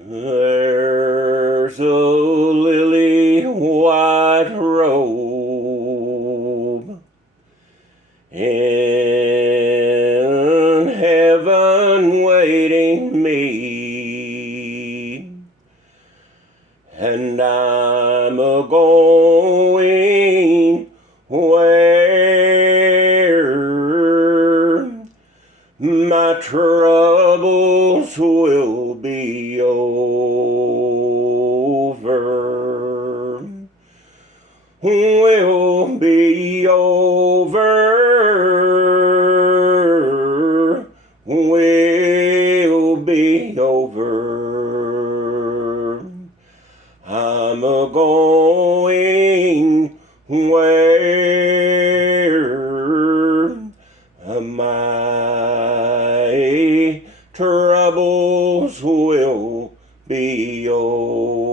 There's a lily white robe in heaven waiting me, and I'm a-going where my troubles will be over, will be over, will be over. I'm a-going where my troubles will be over.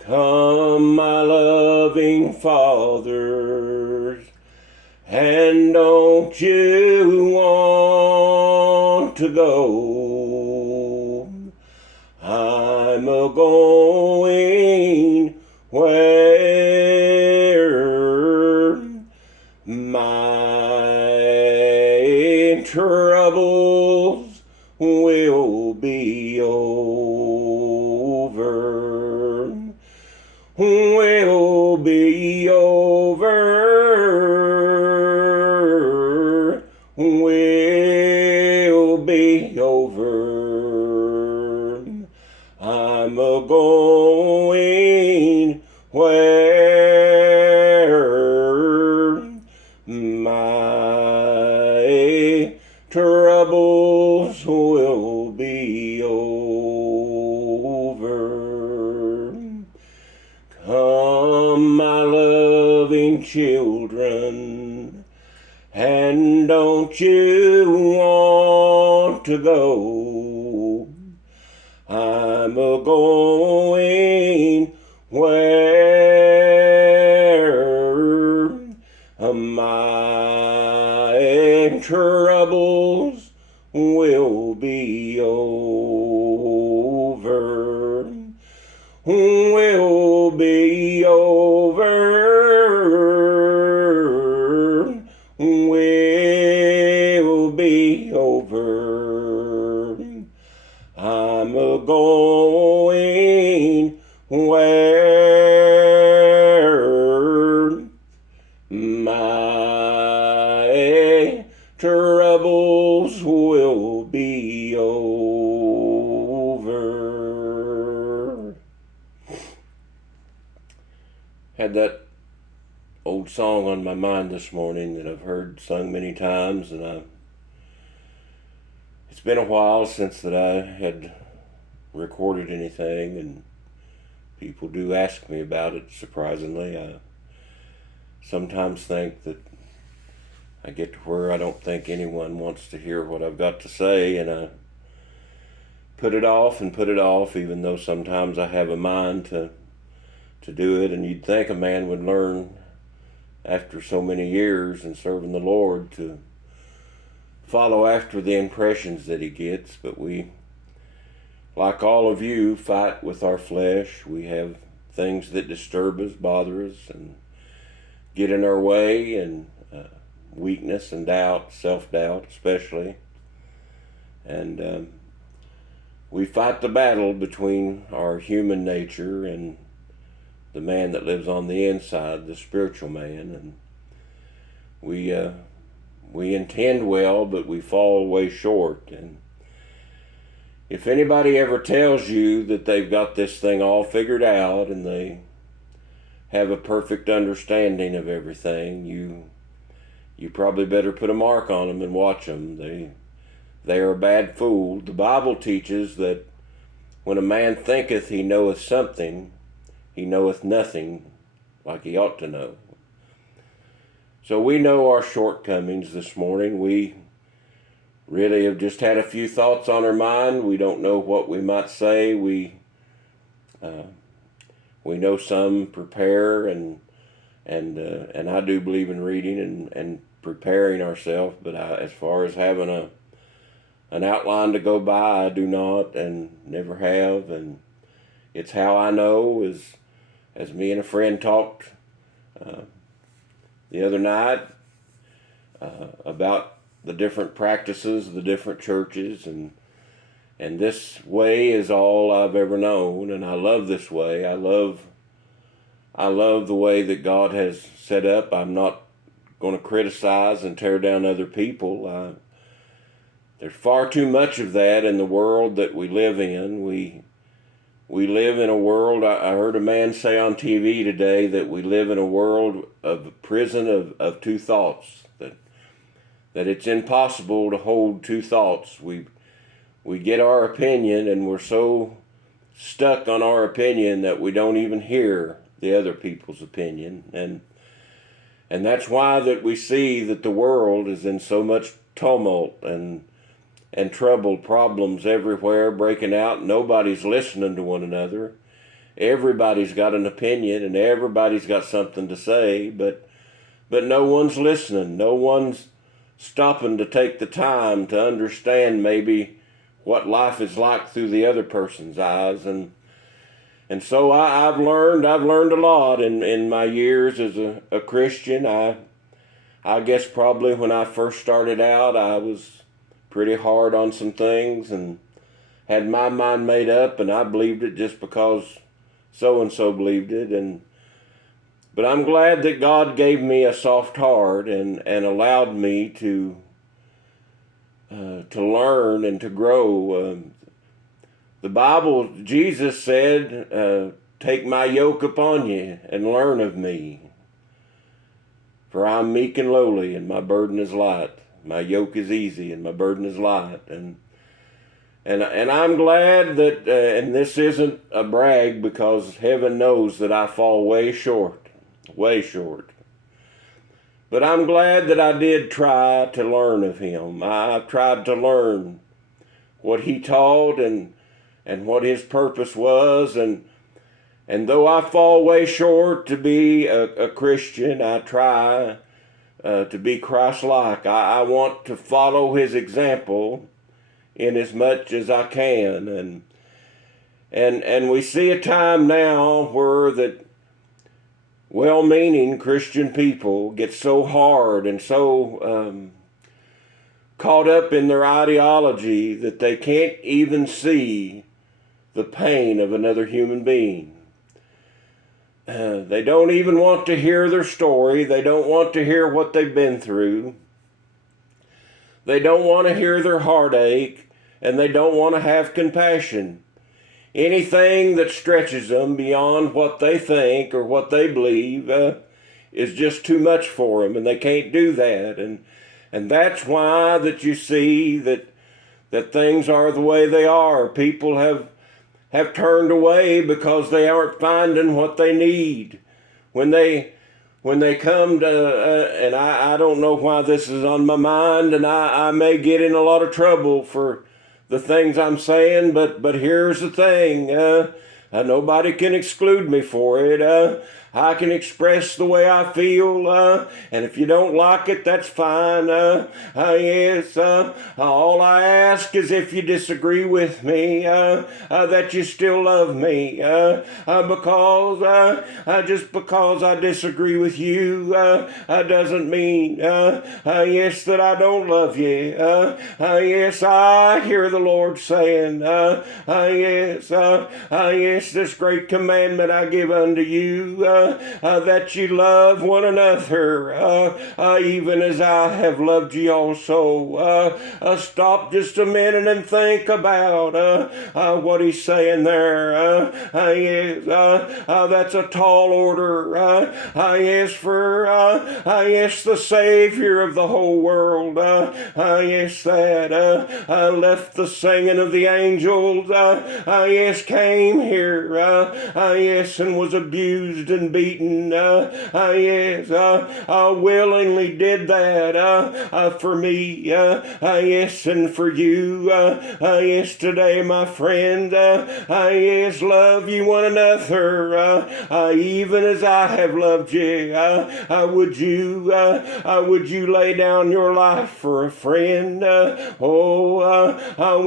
Come, my loving fathers, and don't you want to go? I'm a-going where my troubles will be over, will be over, will be over. I'm a-going where my troubles will be over. Come, my loving children, and don't you want to go? I'm a-going where my troubles will be over, will be over, will be over. I'm a-going where my troubles will be over. Had that old song on my mind this morning that I've heard sung many times, and it's been a while since that I had recorded anything, and people do ask me about it. Surprisingly, I sometimes think that I get to where I don't think anyone wants to hear what I've got to say, and I put it off and put it off, even though sometimes I have a mind to do it. And you'd think a man would learn after so many years in serving the Lord to follow after the impressions that he gets, but we, like all of you, fight with our flesh. We have things that disturb us, bother us, and get in our way, and weakness and doubt, self-doubt especially. And we fight the battle between our human nature and the man that lives on the inside, the spiritual man. And we intend well, but we fall way short. And if anybody ever tells you that they've got this thing all figured out and they have a perfect understanding of everything, you probably better put a mark on them and watch them. They are a bad fool. The Bible teaches that when a man thinketh he knoweth something, he knoweth nothing like he ought to know. So we know our shortcomings this morning. We really have just had a few thoughts on our mind. We don't know what we might say. We know some prepare, and I do believe in reading and preparing ourselves. But as far as having an outline to go by. I do not, and never have, and it's how I know. As me and a friend talked the other night about the different practices of the different churches, and this way is all I've ever known, and I love this way. I love the way that God has set up. I'm not going to criticize and tear down other people. There's far too much of that in the world that we live in. We live in a world, I heard a man say on TV today that we live in a world of prison of two thoughts, that it's impossible to hold two thoughts. We get our opinion, and we're so stuck on our opinion that we don't even hear the other people's opinion. And that's why that we see that the world is in so much tumult and trouble, problems everywhere breaking out. Nobody's listening to one another. Everybody's got an opinion and everybody's got something to say, but no one's listening. No one's stopping to take the time to understand maybe what life is like through the other person's eyes. And so I've learned a lot in my years as a Christian. I guess probably when I first started out, I was pretty hard on some things and had my mind made up, and I believed it just because so-and-so believed it. But I'm glad that God gave me a soft heart and allowed me to learn and to grow. The Bible, Jesus said, take my yoke upon you and learn of me. For I'm meek and lowly, and my burden is light. My yoke is easy, and my burden is light. And I'm glad that, and this isn't a brag, because heaven knows that I fall way short. But I'm glad that I did try to learn of him. I've tried to learn what he taught and what his purpose was. And though I fall way short to be a Christian, I try to be Christ-like. I want to follow his example in as much as I can. And we see a time now where that well-meaning Christian people get so hard and so caught up in their ideology that they can't even see the pain of another human being. They don't even want to hear their story. They don't want to hear what they've been through. They don't want to hear their heartache, and they don't want to have compassion. Anything that stretches them beyond what they think or what they believe is just too much for them, and they can't do that. And that's why that you see that things are the way they are. People have turned away because they aren't finding what they need. When they come to, and I don't know why this is on my mind, and I may get in a lot of trouble for the things I'm saying, but here's the thing, nobody can exclude me for it. I can express the way I feel, and if you don't like it, that's fine. Yes, all I ask is if you disagree with me, that you still love me, because just because I disagree with you doesn't mean, yes, that I don't love you. Yes, I hear the Lord saying, yes, this great commandment I give unto you, that you love one another, even as I have loved you also. Stop just a minute and think about what he's saying there. Yes, that's a tall order. Yes, for yes, the Savior of the whole world. Yes, that left the singing of the angels. Yes, came here. Yes, and was abused and been beaten. Yes, willingly did that for me. Yes, and for you. Yes, today, my friend. Yes, love you one another, even as I have loved you. Would you lay down your life for a friend?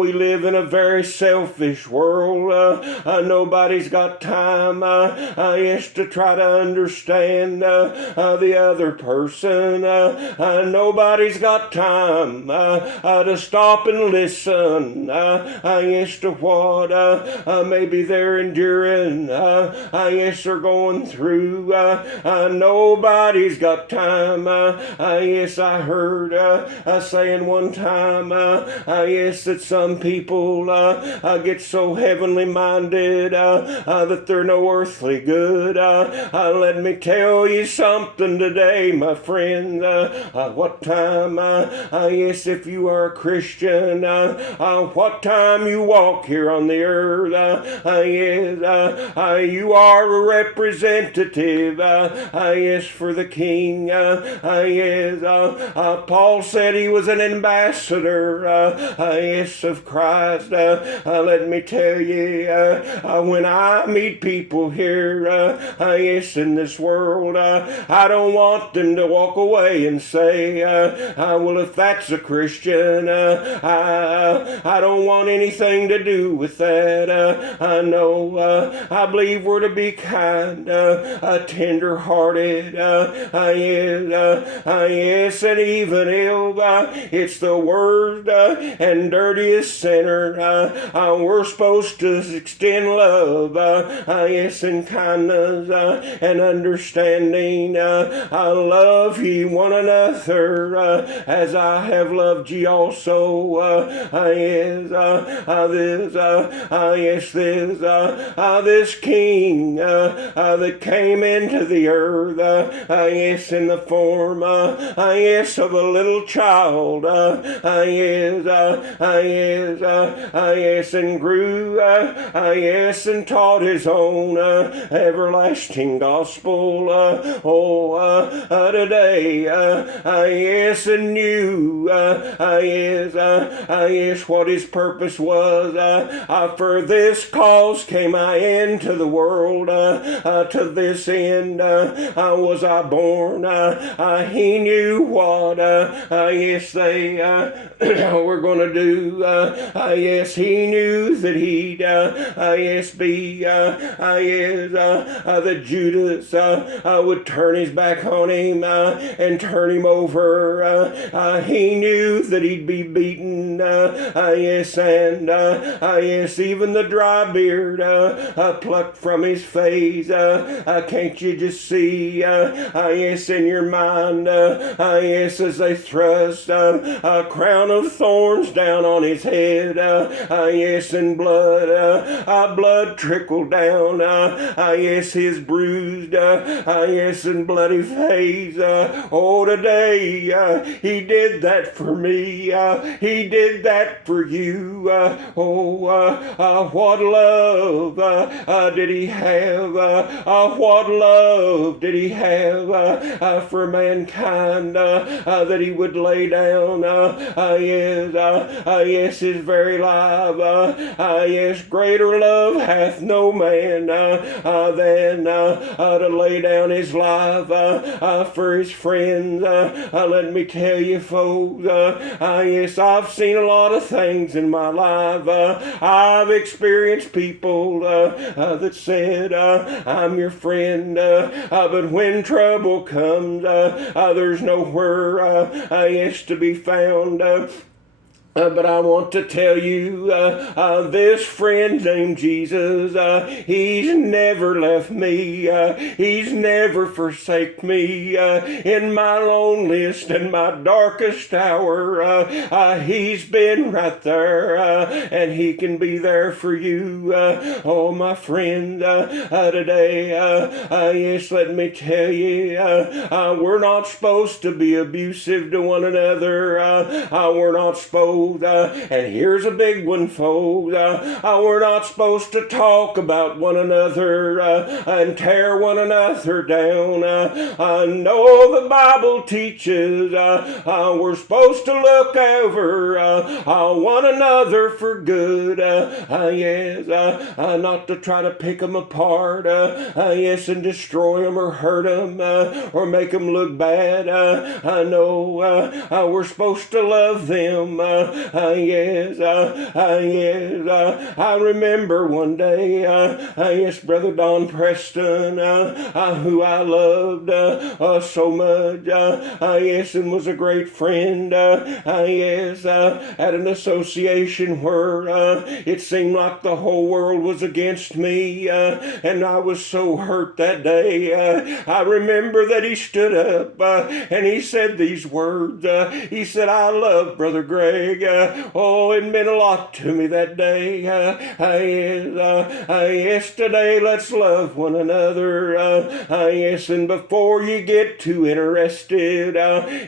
We live in a very selfish world. Nobody's got time, yes, to try to understand the other person. Nobody's got time to stop and listen, yes, to what maybe they're enduring, yes, they're going through. Nobody's got time. Yes, I heard saying one time, yes, that some people get so heavenly minded that they're no earthly good. Let me tell you something today, my friend. What time, yes, if you are a Christian, what time you walk here on the earth, yes, you are a representative, yes, for the King. Yes, Paul said he was an ambassador, yes, of Christ. Let me tell you, when I meet people here, yes, in this world, I don't want them to walk away and say, well, if that's a Christian, I don't want anything to do with that. I know, I believe we're to be kind, tender-hearted, yes, and even if it's the worst and dirtiest sinner, we're supposed to extend love, yes, and kindness and understanding. I love ye one another as I have loved ye also. This King that came into the earth, yes, in the form, yes, of a little child, yes, and grew, yes, and taught his own everlasting gospel. Today, yes, and knew, yes, what his purpose was. For this cause came I into the world, to this end was I born. He knew what, yes, they were going to do. Yes, he knew that he'd, yes, be, yes, that Judas would turn his back on him and turn him over. He knew that he'd be beaten, yes, and yes, even the dry beard plucked from his face. Can't you just see, yes, in your mind, yes, as they thrust a crown of thorns down on his head, yes, and blood trickled down, yes, his bruised, yes, and bloody face. Today, he did that for me. He did that for you. What love did he have? What love did he have for mankind that he would lay down? Yes, his very life. Yes, greater love hath no man than to lay down his life for his friends. Let me tell you, folks, yes, I've seen a lot of things in my life. I've experienced people that said, I'm your friend, but when trouble comes, there's nowhere, yes, to be found. But I want to tell you, this friend named Jesus, he's never left me. He's never forsaken me. In my loneliest and my darkest hour, he's been right there, and he can be there for you. Oh, my friend, today, yes, let me tell you, we're not supposed to be abusive to one another. We're not supposed knows, and here's a big one, folks. We're not supposed to talk about one another and tear one another down. I know the Bible teaches we're supposed to look over one another for good. Yes, not to try to pick them apart. Yes, and destroy them or hurt them or make them look bad. I know we're supposed to love them. Yes, yes. I remember one day, yes, Brother Don Preston, who I loved so much, yes, and was a great friend, yes, at an association where it seemed like the whole world was against me, and I was so hurt that day. I remember that he stood up and he said these words. He said, I love Brother Gregg. Oh, it meant a lot to me that day. Yes, today let's love one another. Yes, and before you get too interested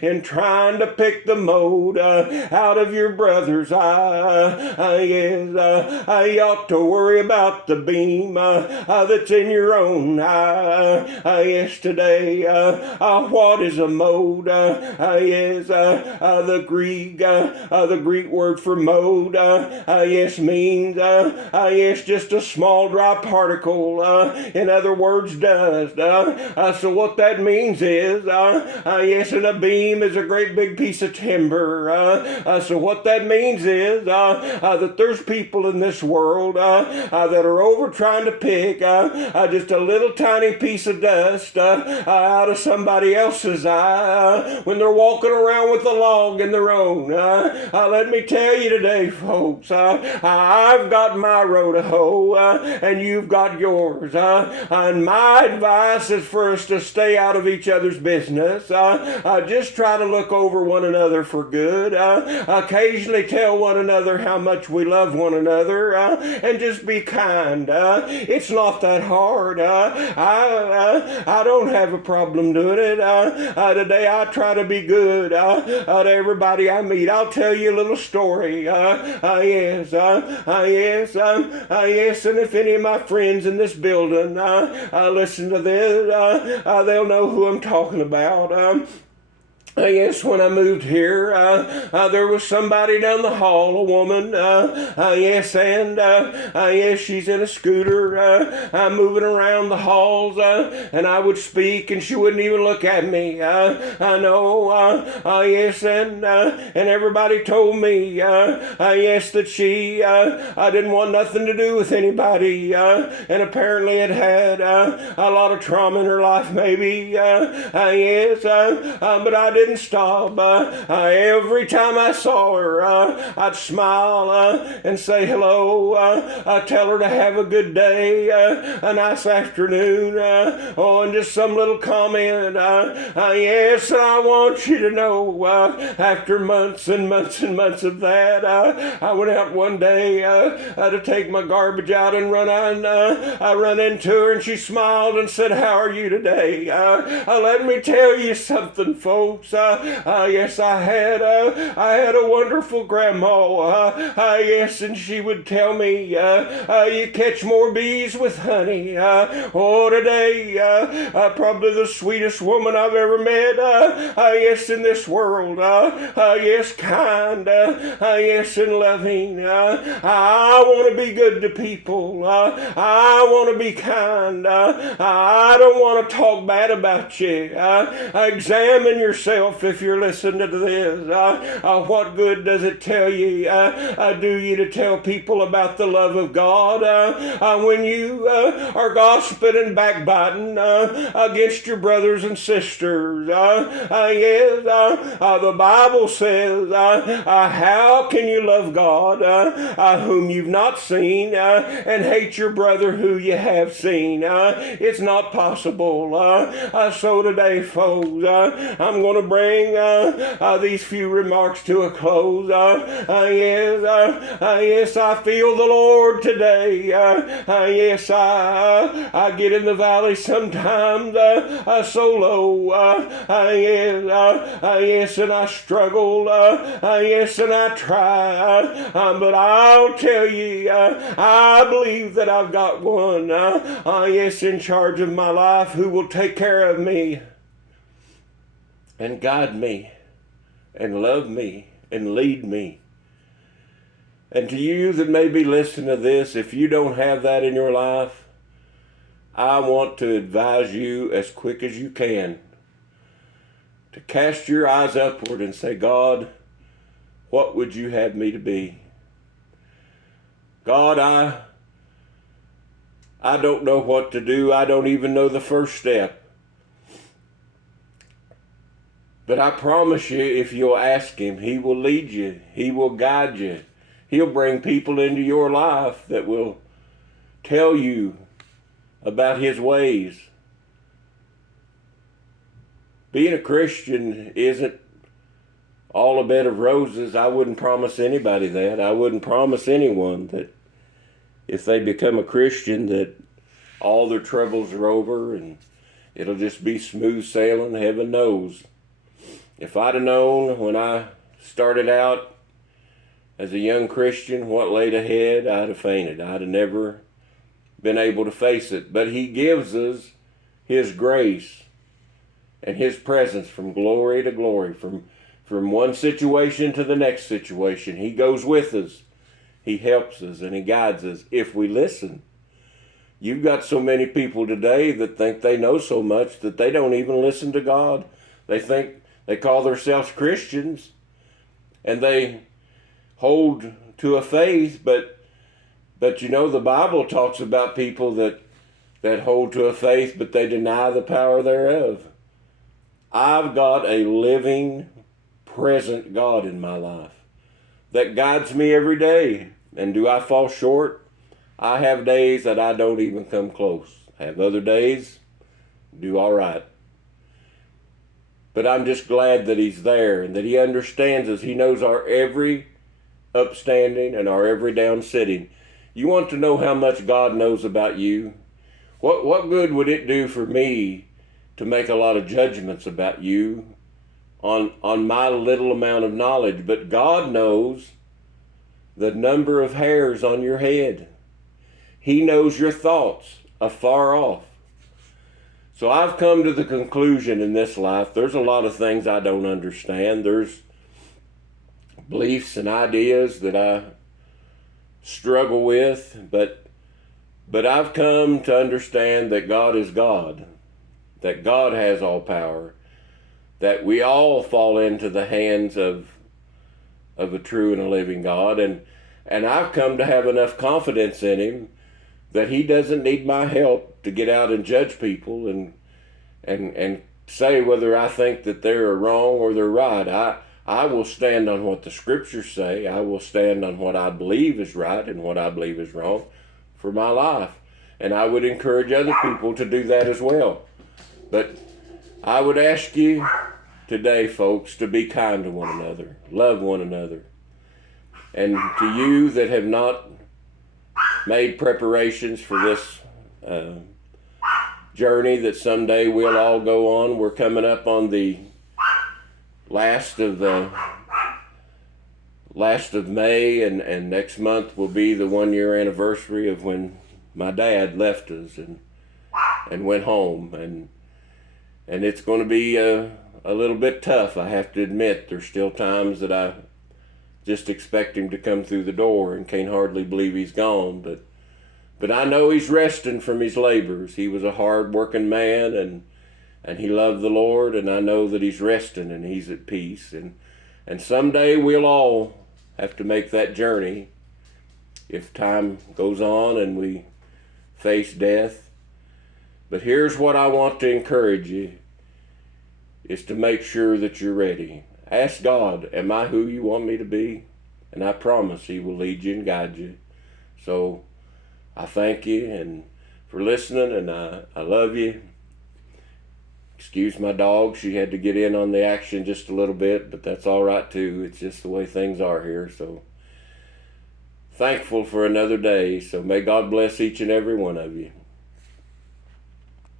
in trying to pick the mold out of your brother's eye, yes, you ought to worry about the beam that's in your own eye. Yes, today, what is a mold? Yes, the Greek word for mold, yes, means yes, just a small dry particle. In other words, dust. So what that means is, yes, and a beam is a great big piece of timber. So what that means is that there's people in this world that are over trying to pick just a little tiny piece of dust out of somebody else's eye when they're walking around with a log in their own. Let me tell you today, folks, I've got my row to hoe, and you've got yours. And my advice is for us to stay out of each other's business. Just try to look over one another for good. Occasionally tell one another how much we love one another, and just be kind. It's not that hard. I don't have a problem doing it. Today I try to be good to everybody I meet. I'll tell you a little story. Yes, yes, yes, and if any of my friends in this building listen to this, they'll know who I'm talking about. Yes, when I moved here, there was somebody down the hall, a woman, yes, and yes, she's in a scooter, moving around the halls, and I would speak, and she wouldn't even look at me. I know, yes, and everybody told me, yes, that she didn't want nothing to do with anybody, and apparently it had a lot of trauma in her life, maybe, yes, but I didn't stop. Every time I saw her, I'd smile and say hello, tell her to have a good day, a nice afternoon, and just some little comment. Yes, I want you to know, after months and months and months of that, I went out one day to take my garbage out and I run into her, and she smiled and said, how are you today? Let me tell you something, folks. Yes, I had a wonderful grandma. Yes, and she would tell me, you catch more bees with honey. Oh, today, probably the sweetest woman I've ever met. Yes, in this world. Yes, kind. Yes, and loving. I want to be good to people. I want to be kind. I don't want to talk bad about you. Examine yourself if you're listening to this. What good does it tell you, do you, to tell people about the love of God when you are gossiping and backbiting against your brothers and sisters? Yes, the Bible says, how can you love God whom you've not seen and hate your brother who you have seen? It's not possible. So today, folks, I'm going to bring these few remarks to a close. Yes, I feel the Lord today. Yes, I get in the valley sometimes so low. Yes, and I struggle. Yes, and I try. But I'll tell you, I believe that I've got one, yes, in charge of my life, who will take care of me and guide me and love me and lead me. And to you that may be listening to this, if you don't have that in your life, I want to advise you as quick as you can to cast your eyes upward and say, God, what would you have me to be? God, I don't know what to do. I don't even know the first step. But I promise you, if you'll ask him, he will lead you. He will guide you. He'll bring people into your life that will tell you about his ways. Being a Christian isn't all a bed of roses. I wouldn't promise anybody that. I wouldn't promise anyone that if they become a Christian that all their troubles are over and it'll just be smooth sailing. Heaven knows. If I'd have known when I started out as a young Christian what laid ahead, I'd have fainted. I'd have never been able to face it. But he gives us his grace and his presence from glory to glory, from one situation to the next situation. He goes with us. He helps us and he guides us if we listen. You've got so many people today that think they know so much that they don't even listen to God. They think they call themselves Christians and they hold to a faith, but you know the Bible talks about people that hold to a faith but they deny the power thereof. I've got a living, present God in my life that guides me every day. And do I fall short? I have days that I don't even come close. I have other days, do all right. But I'm just glad that he's there and that he understands us. He knows our every upstanding and our every down sitting. You want to know how much God knows about you? What good would it do for me to make a lot of judgments about you on my little amount of knowledge? But God knows the number of hairs on your head. He knows your thoughts afar off. So I've come to the conclusion in this life, there's a lot of things I don't understand. There's beliefs and ideas that I struggle with, but I've come to understand that God is God, that God has all power, that we all fall into the hands of a true and a living God, and I've come to have enough confidence in him that he doesn't need my help to get out and judge people and say whether I think that they're wrong or they're right. I will stand on what the scriptures say. I will stand on what I believe is right and what I believe is wrong for my life. And I would encourage other people to do that as well. But I would ask you today, folks, to be kind to one another, love one another. And to you that have not made preparations for this journey that someday we'll all go on, we're coming up on the last of May, and next month will be the 1-year anniversary of when my dad left us and went home, and it's going to be a little bit tough. I have to admit, there's still times that I just expect him to come through the door and can't hardly believe he's gone, but I know he's resting from his labors. He was a hard-working man, and he loved the Lord, and I know that he's resting and he's at peace, and someday we'll all have to make that journey if time goes on and we face death. But here's what I want to encourage you, is to make sure that you're ready. Ask God, am I who you want me to be? And I promise he will lead you and guide you. So I thank you and for listening, and I love you. Excuse my dog. She had to get in on the action just a little bit, but that's all right too. It's just the way things are here. So thankful for another day. So may God bless each and every one of you.